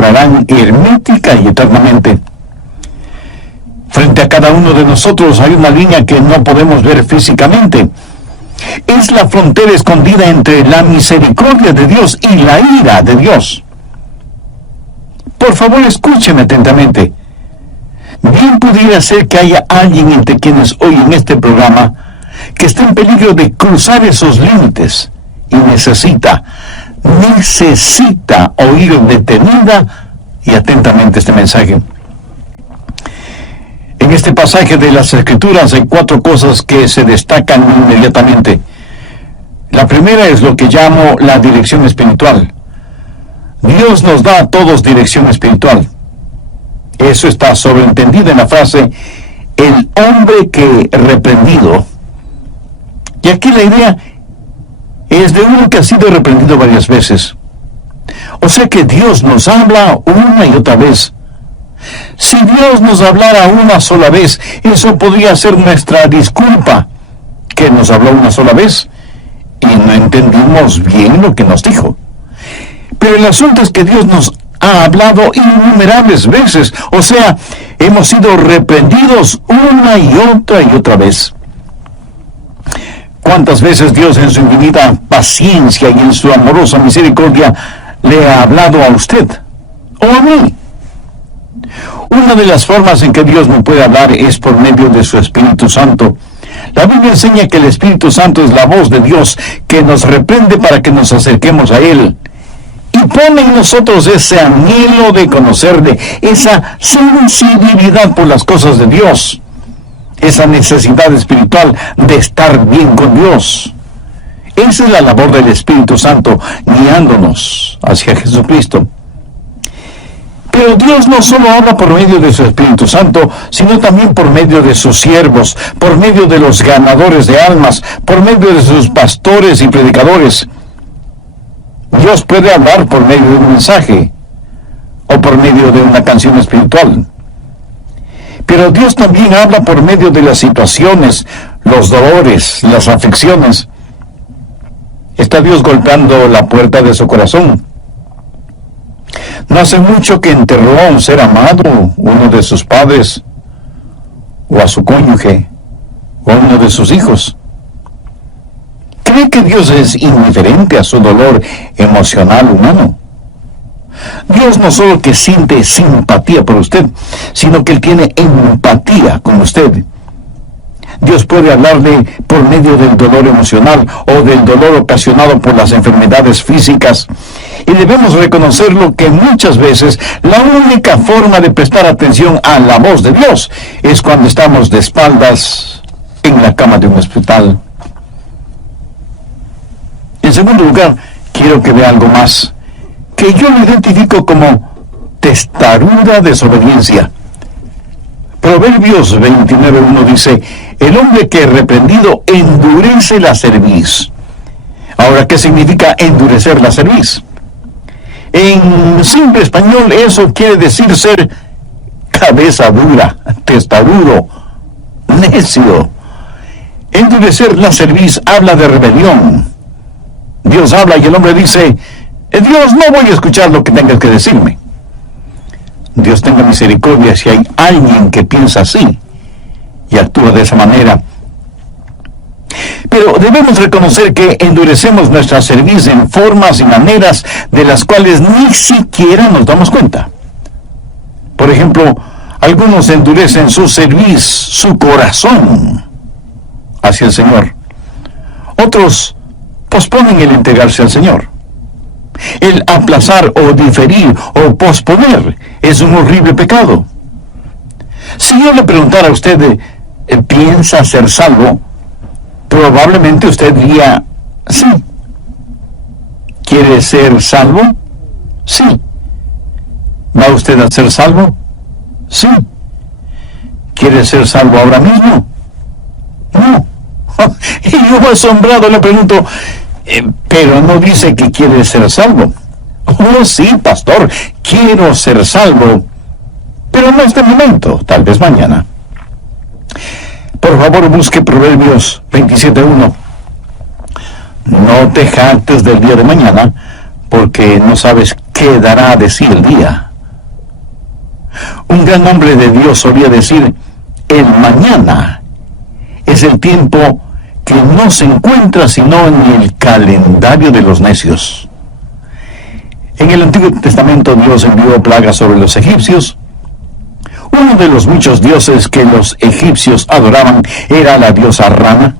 cerrarán hermética y eternamente. Frente a cada uno de nosotros hay una línea que no podemos ver físicamente. Es la frontera escondida entre la misericordia de Dios y la ira de Dios. Por favor, escúcheme atentamente. Bien pudiera ser que haya alguien entre quienes oyen este programa que esté en peligro de cruzar esos límites y necesita oír detenida y atentamente este mensaje. En este pasaje de las Escrituras hay 4 cosas que se destacan inmediatamente. La primera es lo que llamo la dirección espiritual. Dios nos da a todos dirección espiritual. Eso está sobreentendido en la frase, el hombre que reprendido. Y aquí la idea es de uno que ha sido reprendido varias veces. O sea que Dios nos habla una y otra vez. Si Dios nos hablara una sola vez, eso podría ser nuestra disculpa, que nos habló una sola vez y no entendimos bien lo que nos dijo. Pero el asunto es que Dios nos ha hablado innumerables veces, o sea, hemos sido reprendidos una y otra vez. ¿Cuántas veces Dios en su infinita paciencia y en su amorosa misericordia le ha hablado a usted o a mí? Una de las formas en que Dios me puede hablar es por medio de su Espíritu Santo. La Biblia enseña que el Espíritu Santo es la voz de Dios que nos reprende para que nos acerquemos a Él. Y pone en nosotros ese anhelo de conocerle, esa sensibilidad por las cosas de Dios, esa necesidad espiritual de estar bien con Dios. Esa es la labor del Espíritu Santo, guiándonos hacia Jesucristo. Pero Dios no solo habla por medio de su Espíritu Santo, sino también por medio de sus siervos, por medio de los ganadores de almas, por medio de sus pastores y predicadores. Dios puede hablar por medio de un mensaje o por medio de una canción espiritual. Pero Dios también habla por medio de las situaciones, los dolores, las aflicciones. Está Dios golpeando la puerta de su corazón. No hace mucho que enterró a un ser amado, uno de sus padres, o a su cónyuge, o a uno de sus hijos. ¿Cree que Dios es indiferente a su dolor emocional humano? Dios no solo que siente simpatía por usted, sino que Él tiene empatía con usted. Dios puede hablarle por medio del dolor emocional o del dolor ocasionado por las enfermedades físicas. Y debemos reconocerlo que muchas veces la única forma de prestar atención a la voz de Dios es cuando estamos de espaldas en la cama de un hospital. En segundo lugar, quiero que vea algo más, que yo lo identifico como testaruda desobediencia. Proverbios 29:1 dice, el hombre que reprendido endurece la cerviz. Ahora, ¿qué significa endurecer la cerviz? En simple español, eso quiere decir ser cabeza dura, testarudo, necio. Endurecer la cerviz habla de rebelión. Dios habla y el hombre dice, Dios, no voy a escuchar lo que tengas que decirme. Dios tenga misericordia si hay alguien que piensa así y actúa de esa manera. Pero debemos reconocer que endurecemos nuestra cerviz en formas y maneras de las cuales ni siquiera nos damos cuenta. Por ejemplo, algunos endurecen su cerviz, su corazón hacia el Señor. Otros posponen el entregarse al Señor. El aplazar o diferir o posponer es un horrible pecado. Si yo le preguntara a usted, ¿piensa ser salvo? Probablemente usted diría, sí. ¿Quiere ser salvo? Sí. ¿Va usted a ser salvo? Sí. ¿Quiere ser salvo ahora mismo? No. Y yo asombrado le pregunto, pero no dice que quiere ser salvo. Oh, sí, pastor, quiero ser salvo, pero no este momento, tal vez mañana. Por favor, busque Proverbios 27:1. No te jactes del día de mañana, porque no sabes qué dará de sí el día. Un gran hombre de Dios solía decir: el mañana es el tiempo que no se encuentra sino en el calendario de los necios. En el Antiguo Testamento Dios envió plagas sobre los egipcios. Uno de los muchos dioses que los egipcios adoraban era la diosa Rana.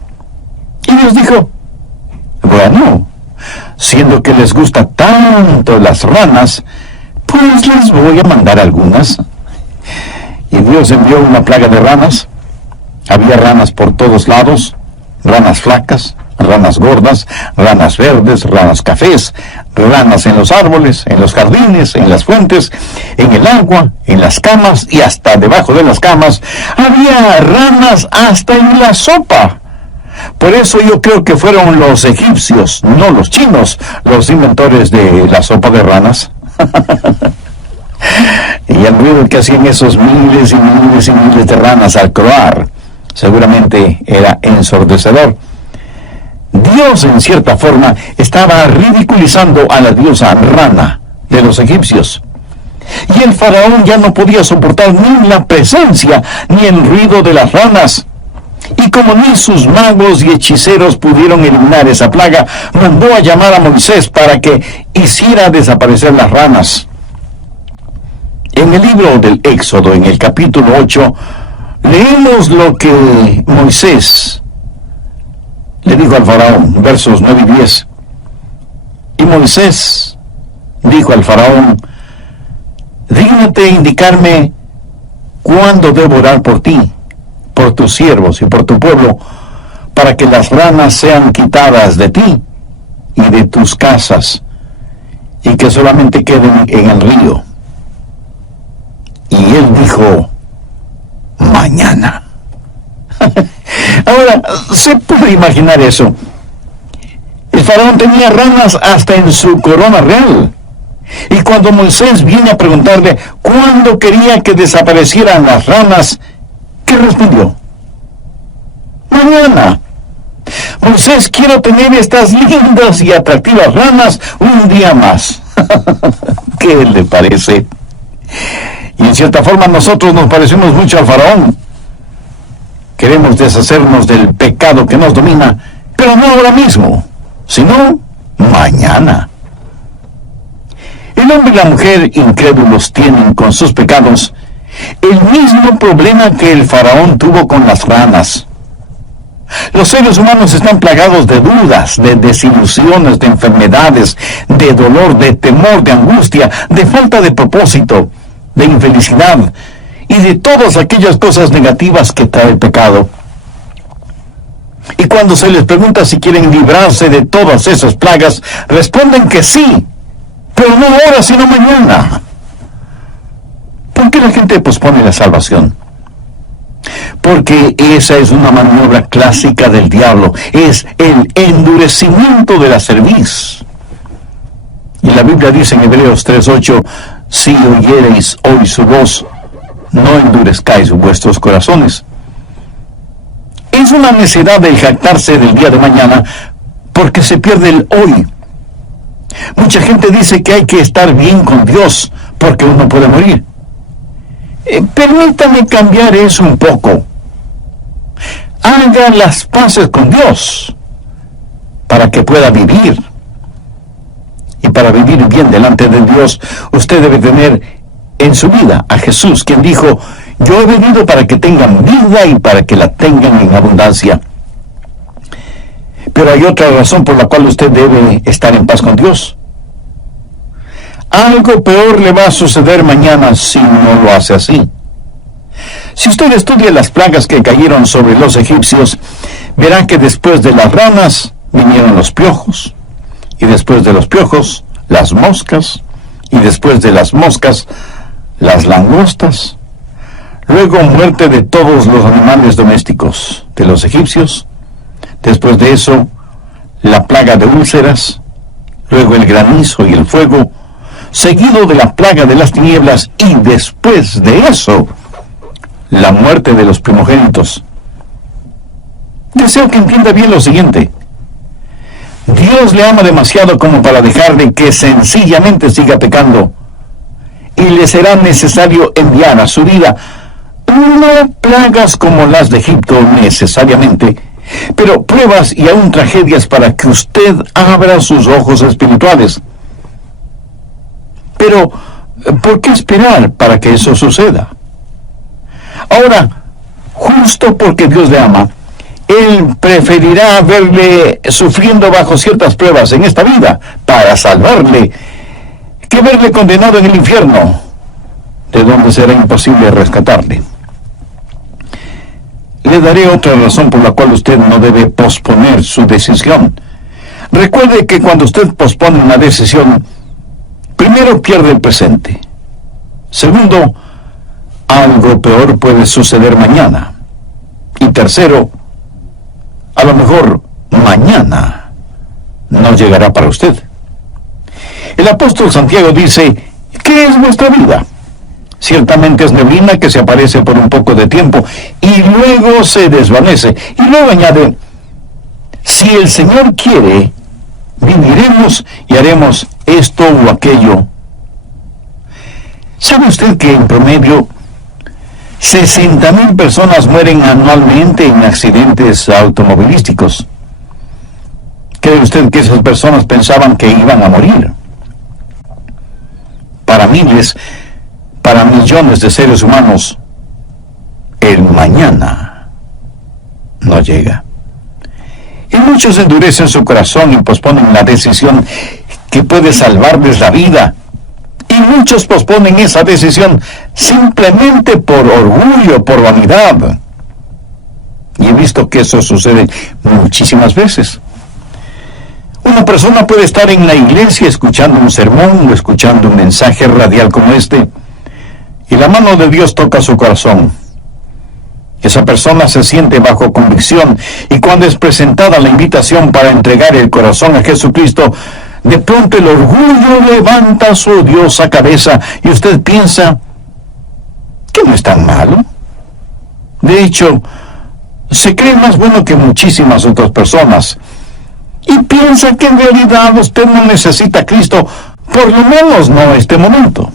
Y Dios dijo: bueno, siendo que les gusta tanto las ranas, pues les voy a mandar algunas. Y Dios envió una plaga de ranas. Había ranas por todos lados, ranas flacas, ranas gordas, ranas verdes, ranas cafés, ranas en los árboles, en los jardines, en las fuentes, en el agua, en las camas y hasta debajo de las camas. Había ranas hasta en la sopa. Por eso yo creo que fueron los egipcios, no los chinos, los inventores de la sopa de ranas. Y el ruido que hacían esos miles y miles y miles de ranas al croar seguramente era ensordecedor. Dios, en cierta forma, estaba ridiculizando a la diosa Rana de los egipcios. Y el faraón ya no podía soportar ni la presencia ni el ruido de las ranas. Y como ni sus magos y hechiceros pudieron eliminar esa plaga, mandó a llamar a Moisés para que hiciera desaparecer las ranas. En el libro del Éxodo, en el capítulo 8, leemos lo que Moisés le dijo al faraón, versos 9 y 10. Y Moisés dijo al faraón: dígnate indicarme cuándo debo orar por ti, por tus siervos y por tu pueblo, para que las ranas sean quitadas de ti y de tus casas, y que solamente queden en el río. Y él dijo: mañana. Ahora, ¿se puede imaginar eso? El faraón tenía ranas hasta en su corona real. Y cuando Moisés viene a preguntarle cuándo quería que desaparecieran las ranas, ¿qué respondió? Mañana. Moisés, quiero tener estas lindas y atractivas ranas un día más. ¿Qué le parece? Y en cierta forma nosotros nos parecemos mucho al faraón. Queremos deshacernos del pecado que nos domina, pero no ahora mismo, sino mañana. El hombre y la mujer incrédulos tienen con sus pecados el mismo problema que el faraón tuvo con las ranas. Los seres humanos están plagados de dudas, de desilusiones, de enfermedades, de dolor, de temor, de angustia, de falta de propósito, de infelicidad y de todas aquellas cosas negativas que trae el pecado. Y cuando se les pregunta si quieren librarse de todas esas plagas, responden que sí, pero no ahora, sino mañana. ¿Por qué la gente pospone la salvación? Porque esa es una maniobra clásica del diablo, es el endurecimiento de la cerviz. Y la Biblia dice en Hebreos 3:8, si oyereis hoy su voz, no endurezcáis vuestros corazones. Es una necedad el jactarse del día de mañana, porque se pierde el hoy. Mucha gente dice que hay que estar bien con Dios, porque uno puede morir. Permítame cambiar eso un poco. Haga las paces con Dios, para que pueda vivir. Y para vivir bien delante de Dios, usted debe tener en su vida a Jesús, quien dijo: yo he venido para que tengan vida y para que la tengan en abundancia. Pero hay otra razón por la cual usted debe estar en paz con Dios. Algo peor le va a suceder mañana si no lo hace así. Si usted estudia las plagas que cayeron sobre los egipcios, verá que después de las ranas vinieron los piojos, y después de los piojos, las moscas, y después de las moscas, las langostas. Luego muerte de todos los animales domésticos de los egipcios. Después de eso, la plaga de úlceras, luego el granizo y el fuego, seguido de la plaga de las tinieblas, y después de eso, la muerte de los primogénitos. Deseo que entienda bien lo siguiente. Dios le ama demasiado como para dejarle que sencillamente siga pecando. y le será necesario enviar a su vida no plagas como las de Egipto necesariamente, pero pruebas y aún tragedias para que usted abra sus ojos espirituales. Pero, ¿por qué esperar para que eso suceda? Ahora, justo porque Dios le ama, Él preferirá verle sufriendo bajo ciertas pruebas en esta vida para salvarle, que verle condenado en el infierno, de donde será imposible rescatarle. Le daré otra razón por la cual usted no debe posponer su decisión. Recuerde que cuando usted pospone una decisión, primero pierde el presente. Segundo, algo peor puede suceder mañana. Y tercero, a lo mejor mañana no llegará para usted. El apóstol Santiago dice, ¿qué es nuestra vida? Ciertamente es neblina que se aparece por un poco de tiempo y luego se desvanece. Y luego añade, si el Señor quiere, viviremos y haremos esto o aquello. ¿Sabe usted que en promedio 60,000 personas mueren anualmente en accidentes automovilísticos? ¿Cree usted que esas personas pensaban que iban a morir? Para miles, para millones de seres humanos, el mañana no llega. Y muchos endurecen su corazón y posponen la decisión que puede salvarles la vida. Y muchos posponen esa decisión simplemente por orgullo, por vanidad. Y he visto que eso sucede muchísimas veces. Una persona puede estar en la iglesia escuchando un sermón o escuchando un mensaje radial como este, y la mano de Dios toca su corazón. Esa persona se siente bajo convicción, y cuando es presentada la invitación para entregar el corazón a Jesucristo, de pronto el orgullo levanta su odiosa cabeza y usted piensa que no es tan malo. De hecho, se cree más bueno que muchísimas otras personas y piensa que en realidad usted no necesita a Cristo, por lo menos no en este momento,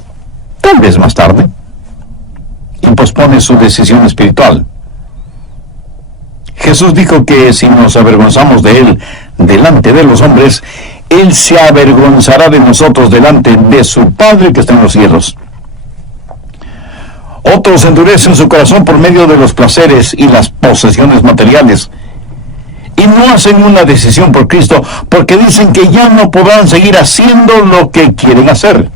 tal vez más tarde, y pospone su decisión espiritual. Jesús dijo que si nos avergonzamos de Él delante de los hombres, Él se avergonzará de nosotros delante de su Padre que está en los cielos. Otros endurecen su corazón por medio de los placeres y las posesiones materiales, y no hacen una decisión por Cristo porque dicen que ya no podrán seguir haciendo lo que quieren hacer.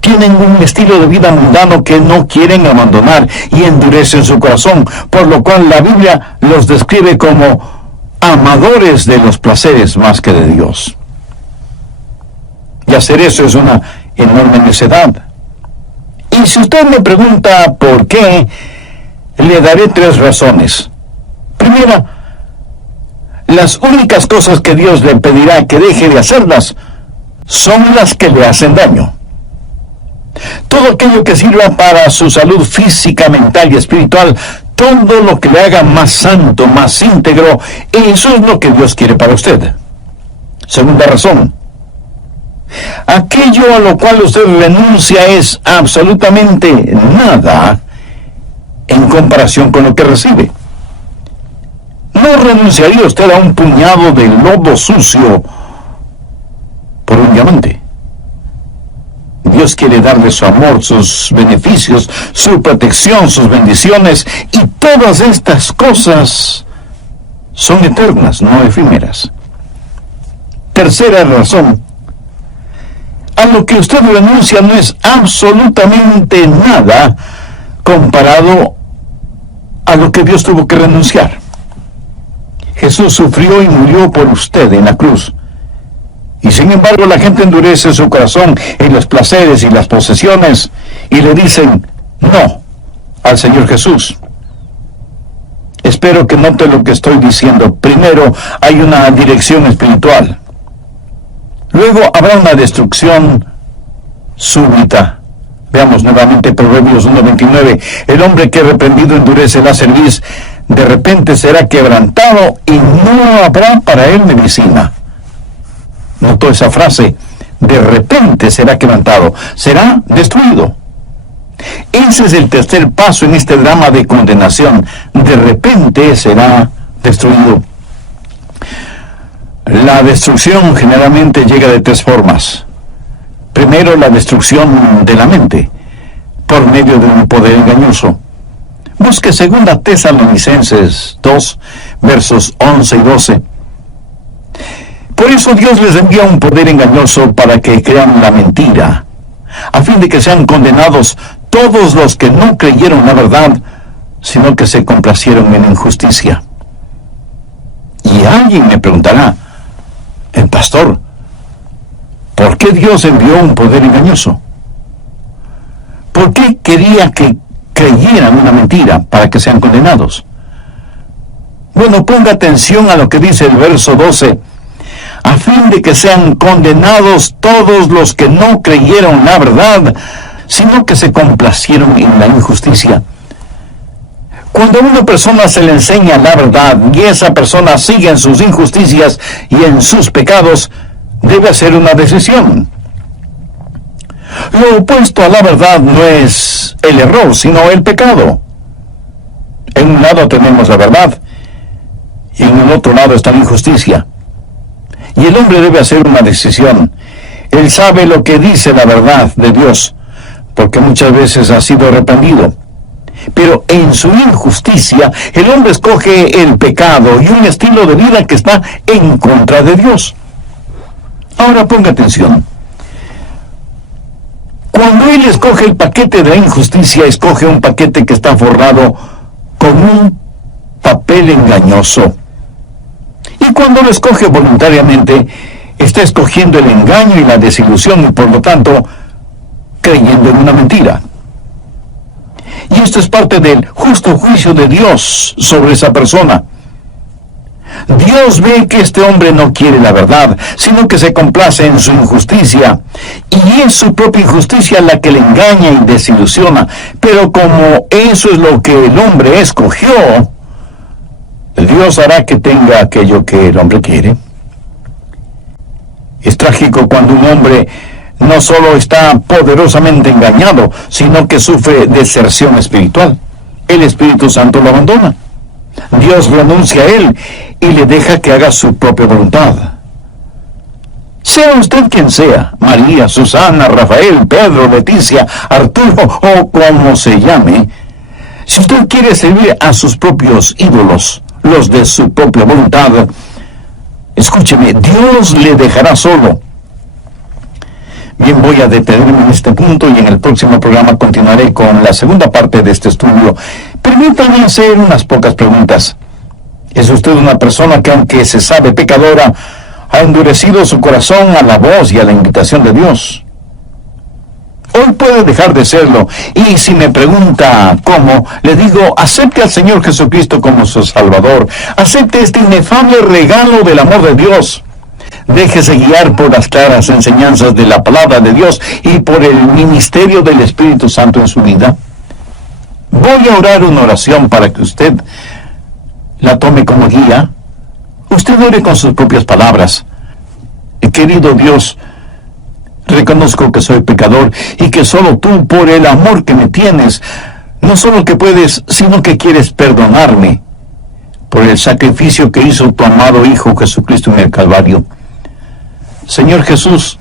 Tienen un estilo de vida mundano que no quieren abandonar y endurecen su corazón, por lo cual la Biblia los describe como amadores de los placeres más que de Dios. Y hacer eso es una enorme necedad. Y si usted me pregunta por qué, le daré 3 razones. Primera, las únicas cosas que Dios le pedirá que deje de hacerlas son las que le hacen daño. Todo aquello que sirva para su salud física, mental y espiritual, todo lo que le haga más santo, más íntegro, eso es lo que Dios quiere para usted. Segunda razón, aquello a lo cual usted renuncia es absolutamente nada en comparación con lo que recibe. No renunciaría usted a un puñado de lodo sucio por un diamante. Dios quiere darle su amor, sus beneficios, su protección, sus bendiciones, y todas estas cosas son eternas, no efímeras. Tercera razón, a lo que usted renuncia no es absolutamente nada comparado a lo que Dios tuvo que renunciar. Jesús sufrió y murió por usted en la cruz. Y sin embargo la gente endurece su corazón en los placeres y las posesiones y le dicen no al Señor Jesús. Espero que note lo que estoy diciendo. Primero, hay una dirección espiritual. Luego habrá una destrucción súbita. Veamos nuevamente Proverbios 1:29. El hombre que reprendido endurece la cerviz, de repente será quebrantado y no habrá para él medicina. ¿Notó esa frase? de repente será quebrantado, será destruido. Ese es el tercer paso en este drama de condenación. De repente será destruido. La destrucción generalmente llega de tres formas. Primero, la destrucción de la mente, por medio de un poder engañoso. Busque 2 Tesalonicenses 2, versos 11 y 12. Por eso Dios les envía un poder engañoso para que crean la mentira, a fin de que sean condenados todos los que no creyeron la verdad, sino que se complacieron en la injusticia. Y alguien me preguntará, pastor, ¿por qué Dios envió un poder engañoso? ¿Por qué quería que creyeran una mentira para que sean condenados? Bueno, ponga atención a lo que dice el verso 12. A fin de que sean condenados todos los que no creyeron la verdad, sino que se complacieron en la injusticia. Cuando a una persona se le enseña la verdad y esa persona sigue en sus injusticias y en sus pecados, debe hacer una decisión. Lo opuesto a la verdad no es el error, sino el pecado. En un lado tenemos la verdad y en el otro lado está la injusticia. Y el hombre debe hacer una decisión. Él sabe lo que dice la verdad de Dios, porque muchas veces ha sido reprendido. Pero en su injusticia, el hombre escoge el pecado y un estilo de vida que está en contra de Dios. Ahora ponga atención. Cuando él escoge el paquete de la injusticia, escoge un paquete que está forrado con un papel engañoso. Y cuando lo escoge voluntariamente, está escogiendo el engaño y la desilusión y por lo tanto creyendo en una mentira. Y esto es parte del justo juicio de Dios sobre esa persona. Dios ve que este hombre no quiere la verdad, sino que se complace en su injusticia. Y es su propia injusticia la que le engaña y desilusiona. Pero como eso es lo que el hombre escogió, Dios hará que tenga aquello que el hombre quiere. Es trágico cuando un hombre no solo está poderosamente engañado, sino que sufre deserción espiritual. El Espíritu Santo lo abandona. Dios renuncia a él y le deja que haga su propia voluntad. Sea usted quien sea, María, Susana, Rafael, Pedro, Leticia, Arturo o como se llame, si usted quiere servir a sus propios ídolos, los de su propia voluntad, escúcheme, Dios le dejará solo. Bien, voy a detenerme en este punto y en el próximo programa continuaré con la segunda parte de este estudio. Permítanme hacer unas pocas preguntas. ¿Es usted una persona que, aunque se sabe pecadora, ha endurecido su corazón a la voz y a la invitación de Dios? Hoy puede dejar de serlo, y si me pregunta cómo, le digo, acepte al Señor Jesucristo como su Salvador. Acepte este inefable regalo del amor de Dios. Déjese guiar por las claras enseñanzas de la palabra de Dios y por el ministerio del Espíritu Santo en su vida. Voy a orar una oración para que usted la tome como guía. Usted ore con sus propias palabras. Querido Dios, reconozco que soy pecador y que solo tú, por el amor que me tienes, no solo que puedes, sino que quieres perdonarme por el sacrificio que hizo tu amado Hijo Jesucristo en el Calvario. Señor Jesús,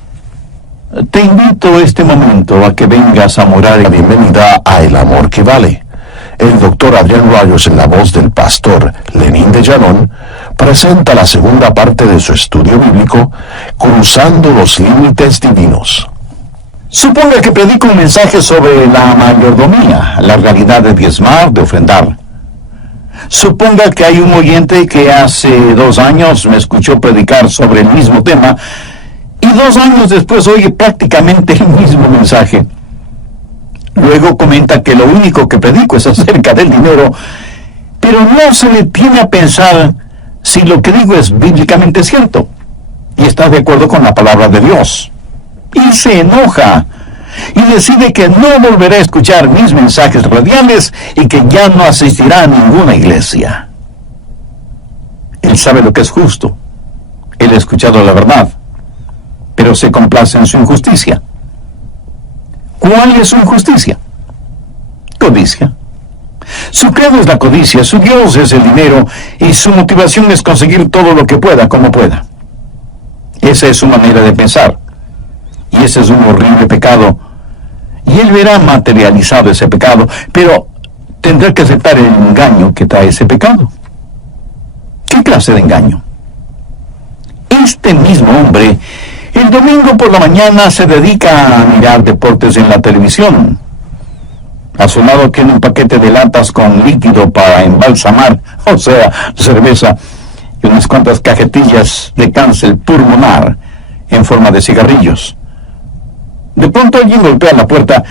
te invito este momento a que vengas a morar en bienvenida a El Amor que Vale. El doctor Adrián Rayos, en la voz del pastor Lenín de Llanón, presenta la segunda parte de su estudio bíblico, Cruzando los Límites Divinos. Suponga que predico un mensaje sobre la mayordomía, la realidad de diezmar, de ofrendar. Suponga que hay un oyente que hace 2 años me escuchó predicar sobre el mismo tema y 2 años después oye prácticamente el mismo mensaje. Luego comenta que lo único que predico es acerca del dinero, pero no se detiene a pensar si lo que digo es bíblicamente cierto y está de acuerdo con la palabra de Dios. Y se enoja y decide que no volverá a escuchar mis mensajes radiales y que ya no asistirá a ninguna iglesia. Él sabe lo que es justo. Él ha escuchado la verdad. pero se complace en su injusticia. ¿Cuál es su injusticia? Codicia. Su credo es la codicia, su Dios es el dinero y su motivación es conseguir todo lo que pueda, como pueda. Esa es su manera de pensar. Y ese es un horrible pecado. Y él verá materializado ese pecado, pero tendrá que aceptar el engaño que trae ese pecado. ¿Qué clase de engaño? Este mismo hombre, el domingo por la mañana se dedica a mirar deportes en la televisión. A su lado tiene un paquete de latas con líquido para embalsamar, o sea, cerveza, y unas cuantas cajetillas de cáncer pulmonar en forma de cigarrillos. De pronto alguien golpea la puerta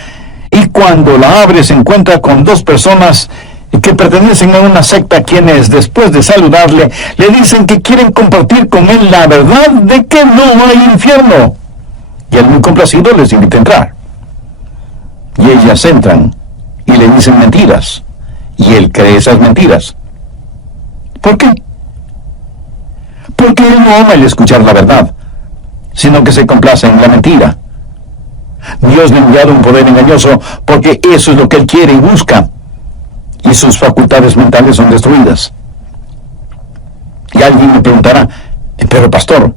y cuando la abre se encuentra con dos personas que pertenecen a una secta quienes, después de saludarle, le dicen que quieren compartir con él la verdad de que no hay infierno. Y él, muy complacido, les invita a entrar. Y ellas entran y le dicen mentiras. Y él cree esas mentiras. ¿Por qué? Porque él no ama el escuchar la verdad, sino que se complace en la mentira. Dios le ha enviado un poder engañoso porque eso es lo que él quiere y busca. Y sus facultades mentales son destruidas. Y alguien me preguntará, pero pastor,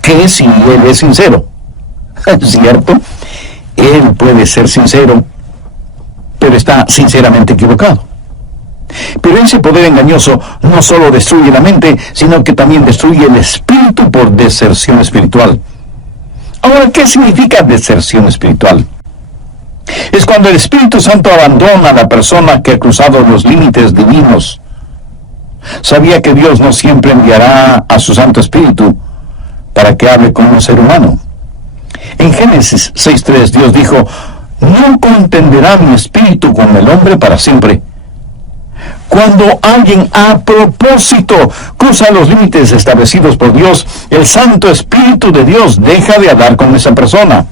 ¿qué si él es sincero? ¿Cierto? Él puede ser sincero, pero está sinceramente equivocado. Pero ese poder engañoso no solo destruye la mente, sino que también destruye el espíritu por deserción espiritual. Ahora, ¿qué significa deserción espiritual? Es cuando el Espíritu Santo abandona a la persona que ha cruzado los límites divinos. Sabía que Dios no siempre enviará a su Santo Espíritu para que hable con un ser humano. En Génesis 6:3 Dios dijo, no contenderá mi espíritu con el hombre para siempre. Cuando alguien a propósito cruza los límites establecidos por Dios, el Santo Espíritu de Dios deja de hablar con esa persona.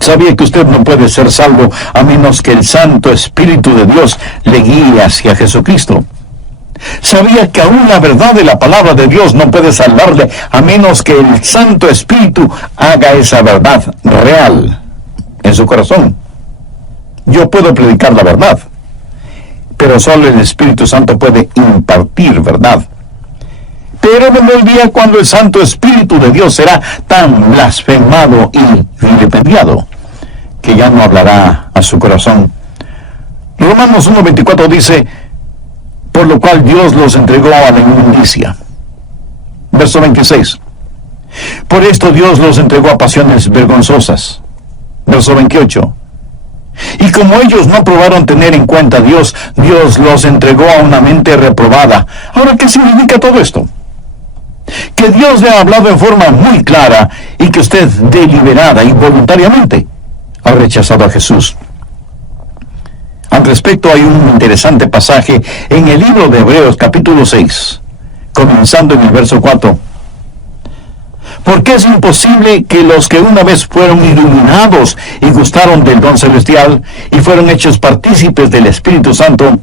Sabía que usted no puede ser salvo a menos que el Santo Espíritu de Dios le guíe hacia Jesucristo. Sabía que aún la verdad de la palabra de Dios no puede salvarle a menos que el Santo Espíritu haga esa verdad real en su corazón. Yo puedo predicar la verdad, pero solo el Espíritu Santo puede impartir verdad. Pero vendrá el día cuando el Santo Espíritu de Dios será tan blasfemado y vilipendiado que ya no hablará a su corazón. Romanos 1:24 dice, por lo cual Dios los entregó a la inmundicia. Verso 26. Por esto Dios los entregó a pasiones vergonzosas. Verso 28. Y como ellos no probaron tener en cuenta a Dios, Dios los entregó a una mente reprobada. Ahora, ¿qué significa todo esto? Que Dios le ha hablado en forma muy clara y que usted deliberada y voluntariamente ha rechazado a Jesús. Al respecto hay un interesante pasaje en el libro de Hebreos capítulo 6, comenzando en el verso 4. Porque es imposible que los que una vez fueron iluminados y gustaron del don celestial y fueron hechos partícipes del Espíritu Santo,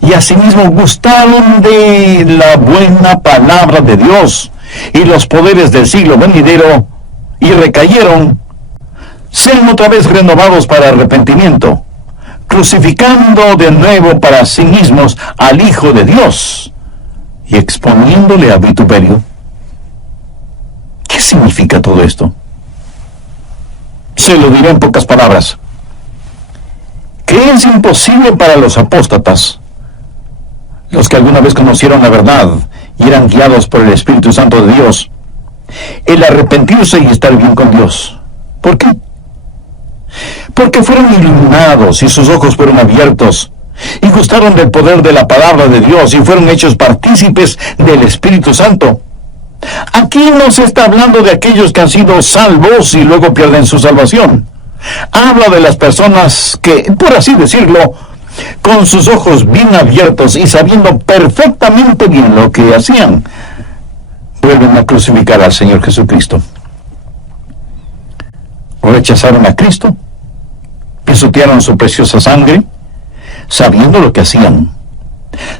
y asimismo gustaron de la buena palabra de Dios y los poderes del siglo venidero, y recayeron, sean otra vez renovados para arrepentimiento, crucificando de nuevo para sí mismos al Hijo de Dios y exponiéndole a vituperio. ¿Qué significa todo esto? Se lo diré en pocas palabras. Que es imposible para los apóstatas, los que alguna vez conocieron la verdad y eran guiados por el Espíritu Santo de Dios, el arrepentirse y estar bien con Dios. ¿Por qué? Porque fueron iluminados y sus ojos fueron abiertos y gustaron del poder de la palabra de Dios y fueron hechos partícipes del Espíritu Santo. Aquí no se está hablando de aquellos que han sido salvos y luego pierden su salvación. Habla de las personas que, por así decirlo, con sus ojos bien abiertos y sabiendo perfectamente bien lo que hacían, vuelven a crucificar al Señor Jesucristo. Rechazaron a Cristo, pisotearon su preciosa sangre, sabiendo lo que hacían.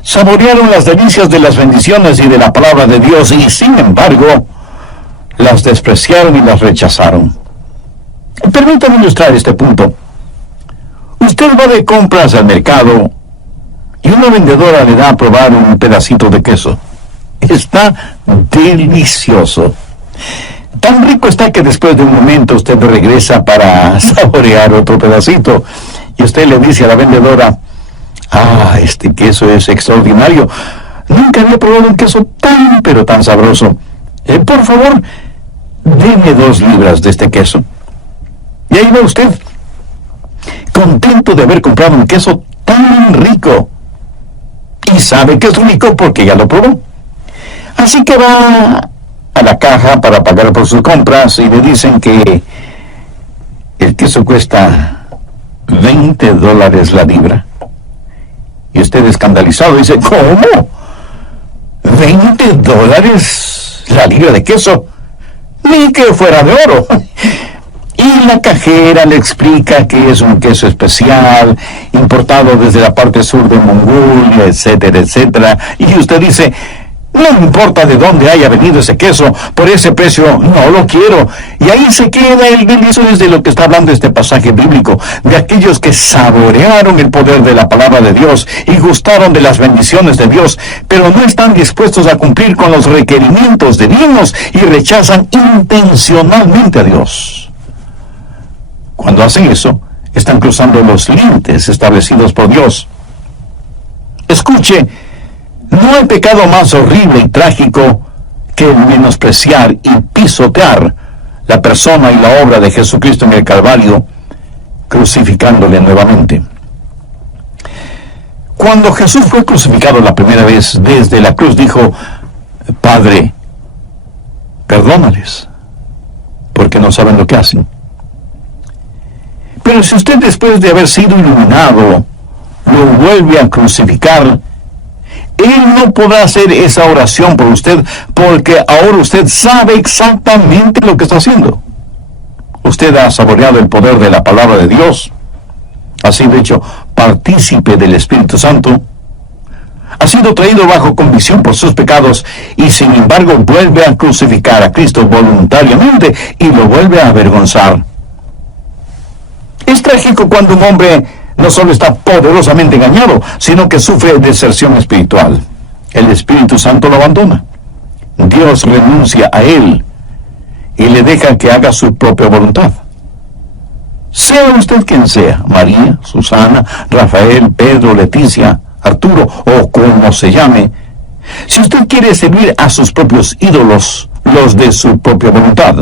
Saborearon las delicias de las bendiciones y de la palabra de Dios y, sin embargo, las despreciaron y las rechazaron. Permítame ilustrar este punto. Usted va de compras al mercado y una vendedora le da a probar un pedacito de queso. Está delicioso. Tan rico está que después de un momento usted regresa para saborear otro pedacito. Y usted le dice a la vendedora: ah, este queso es extraordinario. Nunca había probado un queso tan, pero tan sabroso. Por favor, deme 2 libras de este queso. Y ahí va usted, contento de haber comprado un queso tan rico. Y sabe que es rico porque ya lo probó. Así que va a la caja para pagar por sus compras y le dicen que el queso cuesta $20 la libra. Y usted, escandalizado, dice: ¿cómo? ¿$20 la libra de queso? Ni que fuera de oro. Y la cajera le explica que es un queso especial, importado desde la parte sur de Mongolia, etcétera, etcétera. Y usted dice: no me importa de dónde haya venido ese queso, por ese precio no lo quiero. Y ahí se queda el eso es de lo que está hablando este pasaje bíblico, de aquellos que saborearon el poder de la palabra de Dios y gustaron de las bendiciones de Dios, pero no están dispuestos a cumplir con los requerimientos divinos y rechazan intencionalmente a Dios. Cuando hacen eso, están cruzando los límites establecidos por Dios. Escuche, no hay pecado más horrible y trágico que el menospreciar y pisotear la persona y la obra de Jesucristo en el Calvario, crucificándole nuevamente. Cuando Jesús fue crucificado la primera vez, desde la cruz dijo: Padre, perdónales, porque no saben lo que hacen. Pero si usted, después de haber sido iluminado, lo vuelve a crucificar, Él no podrá hacer esa oración por usted, porque ahora usted sabe exactamente lo que está haciendo. Usted ha saboreado el poder de la palabra de Dios, ha sido hecho partícipe del Espíritu Santo, ha sido traído bajo convicción por sus pecados, y sin embargo vuelve a crucificar a Cristo voluntariamente y lo vuelve a avergonzar. Es trágico cuando un hombre no solo está poderosamente engañado, sino que sufre deserción espiritual. El Espíritu Santo lo abandona. Dios renuncia a él y le deja que haga su propia voluntad. Sea usted quien sea, María, Susana, Rafael, Pedro, Leticia, Arturo o como se llame, si usted quiere servir a sus propios ídolos, los de su propia voluntad,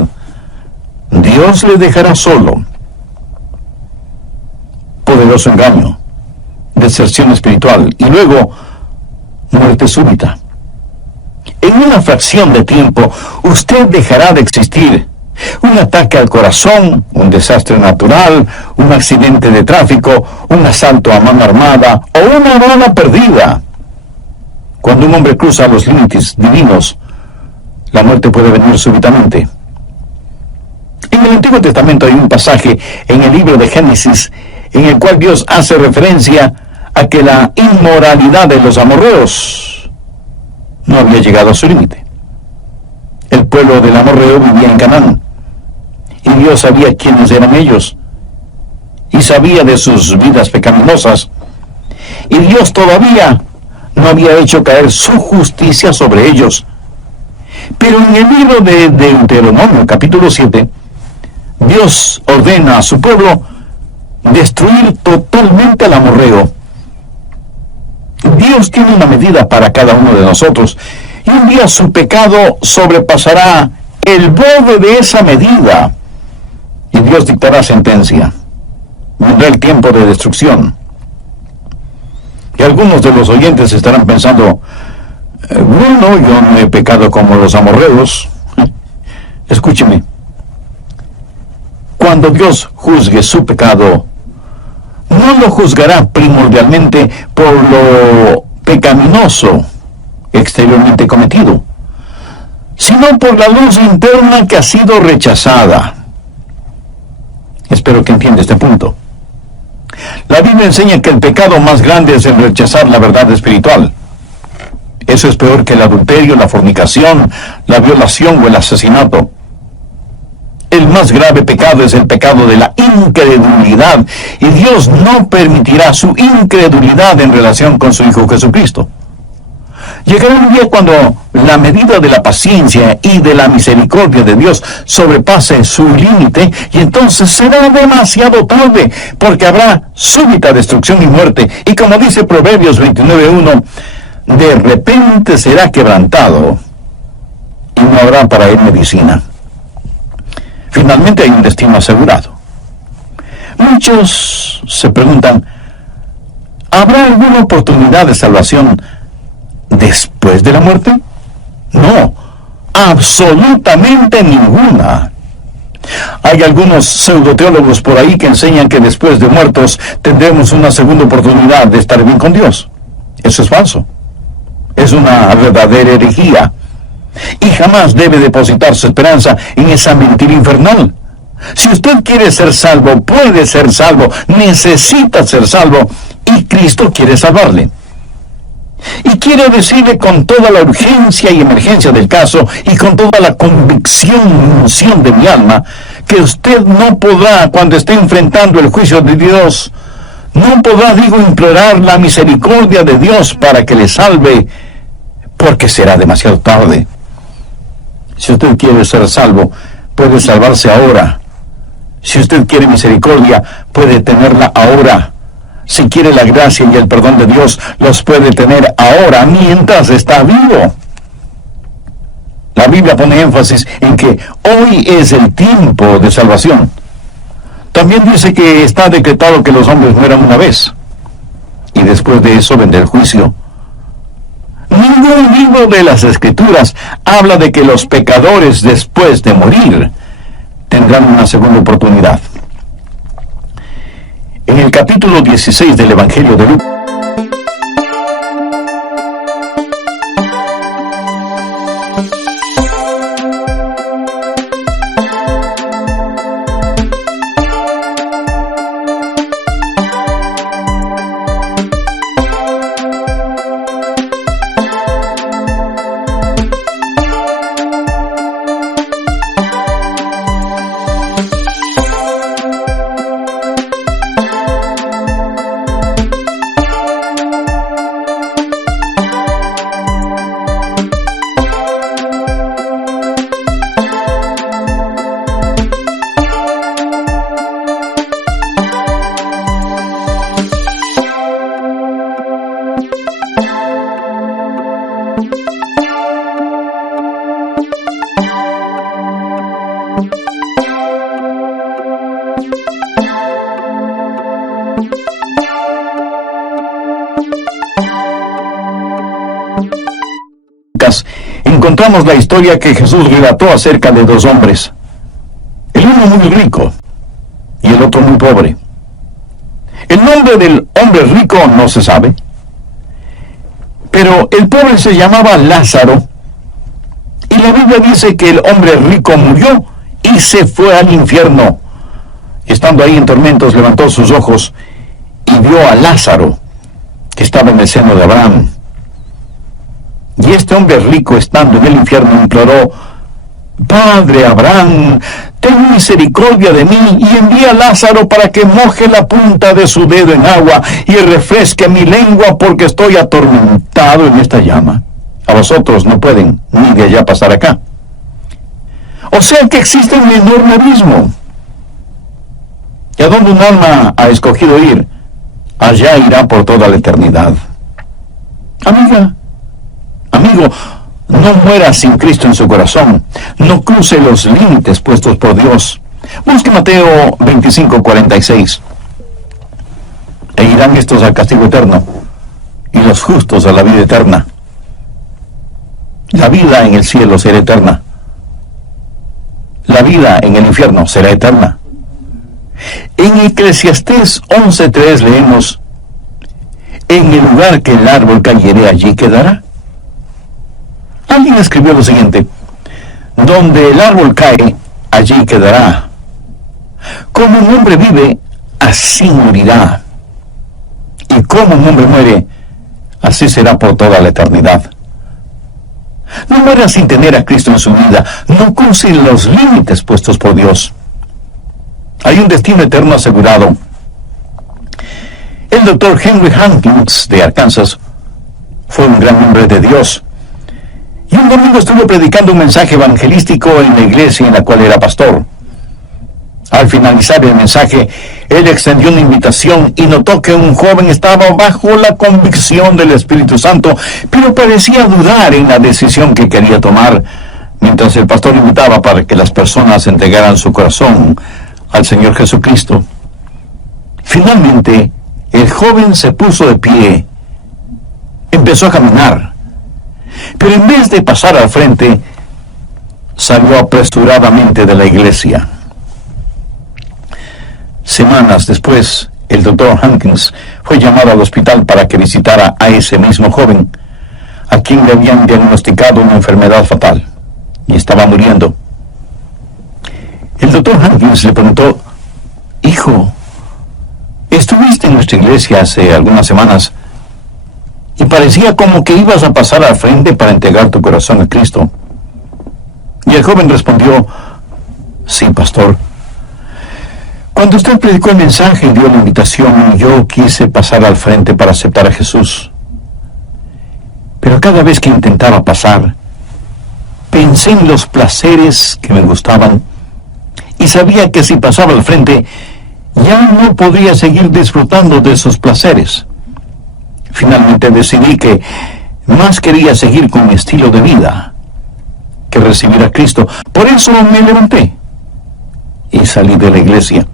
Dios le dejará solo. Poderoso engaño, deserción espiritual y luego muerte súbita. En una fracción de tiempo usted dejará de existir. Un ataque al corazón, un desastre natural, un accidente de tráfico, un asalto a mano armada o una bala perdida. Cuando un hombre cruza los límites divinos, la muerte puede venir súbitamente. En el Antiguo Testamento hay un pasaje en el libro de Génesis en el cual Dios hace referencia a que la inmoralidad de los amorreos no había llegado a su límite. El pueblo del amorreo vivía en Canaán, y Dios sabía quiénes eran ellos, y sabía de sus vidas pecaminosas, y Dios todavía no había hecho caer su justicia sobre ellos. Pero en el libro de Deuteronomio, capítulo 7, Dios ordena a su pueblo destruir totalmente al amorreo. Dios tiene una medida para cada uno de nosotros, y un día su pecado sobrepasará el borde de esa medida, y Dios dictará sentencia. Vendrá el tiempo de destrucción. Y algunos de los oyentes estarán pensando: bueno, yo no he pecado como los amorreos. Escúcheme. Cuando Dios juzgue su pecado, no lo juzgará primordialmente por lo pecaminoso exteriormente cometido, sino por la luz interna que ha sido rechazada. Espero que entienda este punto. La Biblia enseña que el pecado más grande es el rechazar la verdad espiritual. Eso es peor que el adulterio, la fornicación, la violación o el asesinato. El más grave pecado es el pecado de la incredulidad, y Dios no permitirá su incredulidad en relación con su Hijo Jesucristo. Llegará un día cuando la medida de la paciencia y de la misericordia de Dios sobrepase su límite, y entonces será demasiado tarde, porque habrá súbita destrucción y muerte, y como dice Proverbios 29:1, de repente será quebrantado, y no habrá para él medicina. Finalmente hay un destino asegurado. Muchos se preguntan, ¿habrá alguna oportunidad de salvación después de la muerte? No, absolutamente ninguna. Hay algunos pseudoteólogos por ahí que enseñan que después de muertos tendremos una segunda oportunidad de estar bien con Dios. Eso es falso. Es una verdadera herejía. Y jamás debe depositar su esperanza en esa mentira infernal. Si usted quiere ser salvo, puede ser salvo, necesita ser salvo, y Cristo quiere salvarle. Y quiero decirle con toda la urgencia y emergencia del caso, y con toda la convicción y unción de mi alma, que usted no podrá, cuando esté enfrentando el juicio de Dios, no podrá, implorar la misericordia de Dios para que le salve, porque será demasiado tarde. Si usted quiere ser salvo, puede salvarse ahora. Si usted quiere misericordia, puede tenerla ahora. Si quiere la gracia y el perdón de Dios, los puede tener ahora, mientras está vivo. La Biblia pone énfasis en que hoy es el tiempo de salvación. También dice que está decretado que los hombres mueran una vez, y después de eso vendrá el juicio. Ningún libro de las Escrituras habla de que los pecadores, después de morir, tendrán una segunda oportunidad. En el capítulo 16 del Evangelio de Lucas, encontramos la historia que Jesús relató acerca de dos hombres. El uno muy rico y el otro muy pobre. El nombre del hombre rico no se sabe, pero el pobre se llamaba Lázaro, y la Biblia dice que el hombre rico murió y se fue al infierno. Estando ahí en tormentos, levantó sus ojos y vio a Lázaro, que estaba en el seno de Abraham. Y este hombre rico, estando en el infierno, imploró: Padre Abraham, ten misericordia de mí y envía a Lázaro para que moje la punta de su dedo en agua y refresque mi lengua, porque estoy atormentado en esta llama. A vosotros no pueden ni de allá pasar acá. O sea que existe un enorme abismo. Y a donde un alma ha escogido ir, allá irá por toda la eternidad. Amiga, amigo, no muera sin Cristo en su corazón. No cruce los límites puestos por Dios. Busque Mateo 25:46. E irán estos al castigo eterno, y los justos a la vida eterna. La vida en el cielo será eterna. La vida en el infierno será eterna. En Eclesiastés 11:3 leemos: en el lugar que el árbol cayere, allí quedará. Alguien escribió lo siguiente: donde el árbol cae, allí quedará. Como un hombre vive, así morirá. Y como un hombre muere, así será por toda la eternidad. No muera sin tener a Cristo en su vida. No cruce los límites puestos por Dios. Hay un destino eterno asegurado. El doctor Henry Hankins de Arkansas fue un gran hombre de Dios. Y un domingo estuvo predicando un mensaje evangelístico en la iglesia en la cual era pastor. Al finalizar el mensaje, él extendió una invitación y notó que un joven estaba bajo la convicción del Espíritu Santo, pero parecía dudar en la decisión que quería tomar, mientras el pastor invitaba para que las personas entregaran su corazón al Señor Jesucristo. Finalmente, el joven se puso de pie, empezó a caminar, pero en vez de pasar al frente, salió apresuradamente de la iglesia. Semanas después, el doctor Hankins fue llamado al hospital para que visitara a ese mismo joven, a quien le habían diagnosticado una enfermedad fatal, y estaba muriendo. El doctor Hankins le preguntó: «Hijo, estuviste en nuestra iglesia hace algunas semanas y parecía como que ibas a pasar al frente para entregar tu corazón a Cristo». Y el joven respondió: «Sí, pastor. Cuando usted predicó el mensaje y dio la invitación, yo quise pasar al frente para aceptar a Jesús. Pero cada vez que intentaba pasar, pensé en los placeres que me gustaban y sabía que si pasaba al frente, ya no podría seguir disfrutando de esos placeres. Finalmente decidí que más quería seguir con mi estilo de vida que recibir a Cristo. Por eso me levanté y salí de la iglesia».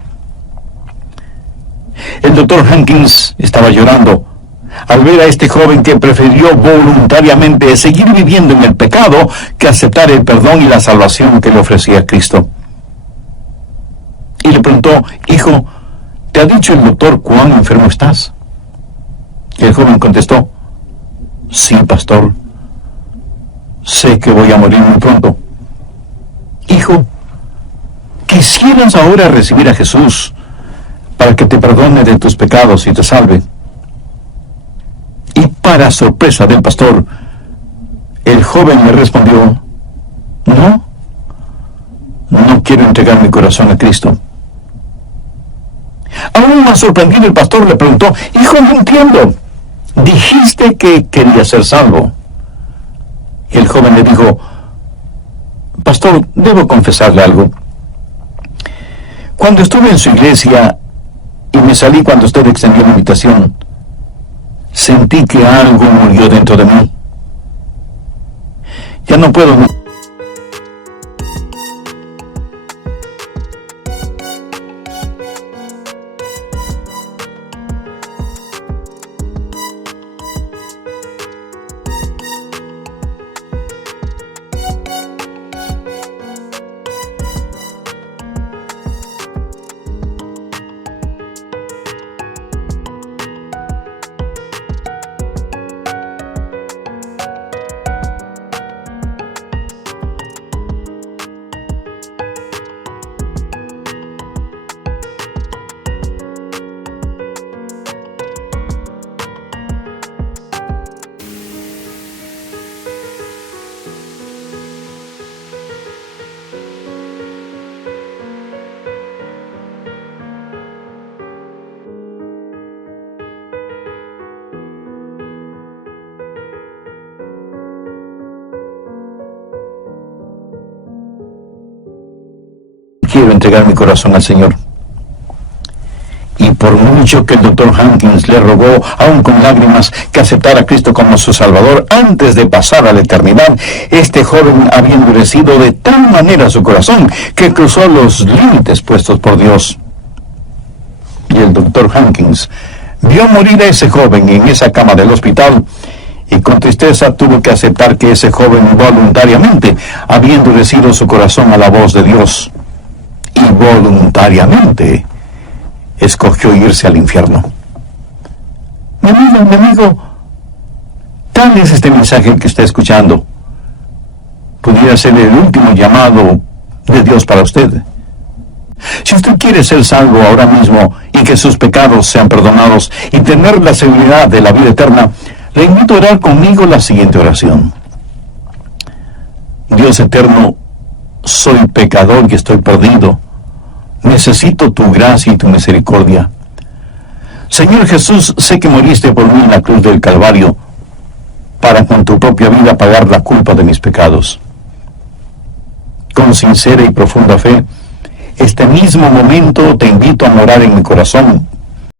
El doctor Hankins estaba llorando al ver a este joven que prefirió voluntariamente seguir viviendo en el pecado que aceptar el perdón y la salvación que le ofrecía Cristo. Y le preguntó: «Hijo, ¿te ha dicho el doctor cuán enfermo estás?». Y el joven contestó: «Sí, pastor. Sé que voy a morir muy pronto». «Hijo, ¿quisieras ahora recibir a Jesús para que te perdone de tus pecados y te salve?». Y para sorpresa del pastor, el joven le respondió: «No, no quiero entregar mi corazón a Cristo». Aún más sorprendido, el pastor le preguntó: «Hijo, no entiendo. Dijiste que querías ser salvo». Y el joven le dijo: «Pastor, debo confesarle algo. Cuando estuve en su iglesia y me salí cuando usted extendió la invitación, sentí que algo murió dentro de mí. Ya no puedo ni quiero entregar mi corazón al Señor». Y por mucho que el doctor Hankins le rogó, aún con lágrimas, que aceptara a Cristo como su Salvador antes de pasar a la eternidad, este joven había endurecido de tal manera su corazón que cruzó los límites puestos por Dios. Y el doctor Hankins vio morir a ese joven en esa cama del hospital, y con tristeza tuvo que aceptar que ese joven voluntariamente había endurecido su corazón a la voz de Dios, y voluntariamente escogió irse al infierno. Mi amigo, tal es este mensaje que está escuchando. Pudiera ser el último llamado de Dios para usted. Si usted quiere ser salvo ahora mismo y que sus pecados sean perdonados y tener la seguridad de la vida eterna, le invito a orar conmigo la siguiente oración. Dios eterno, soy pecador y estoy perdido. Necesito tu gracia y tu misericordia. Señor Jesús, sé que moriste por mí en la cruz del Calvario para con tu propia vida pagar la culpa de mis pecados. Con sincera y profunda fe, este mismo momento te invito a morar en mi corazón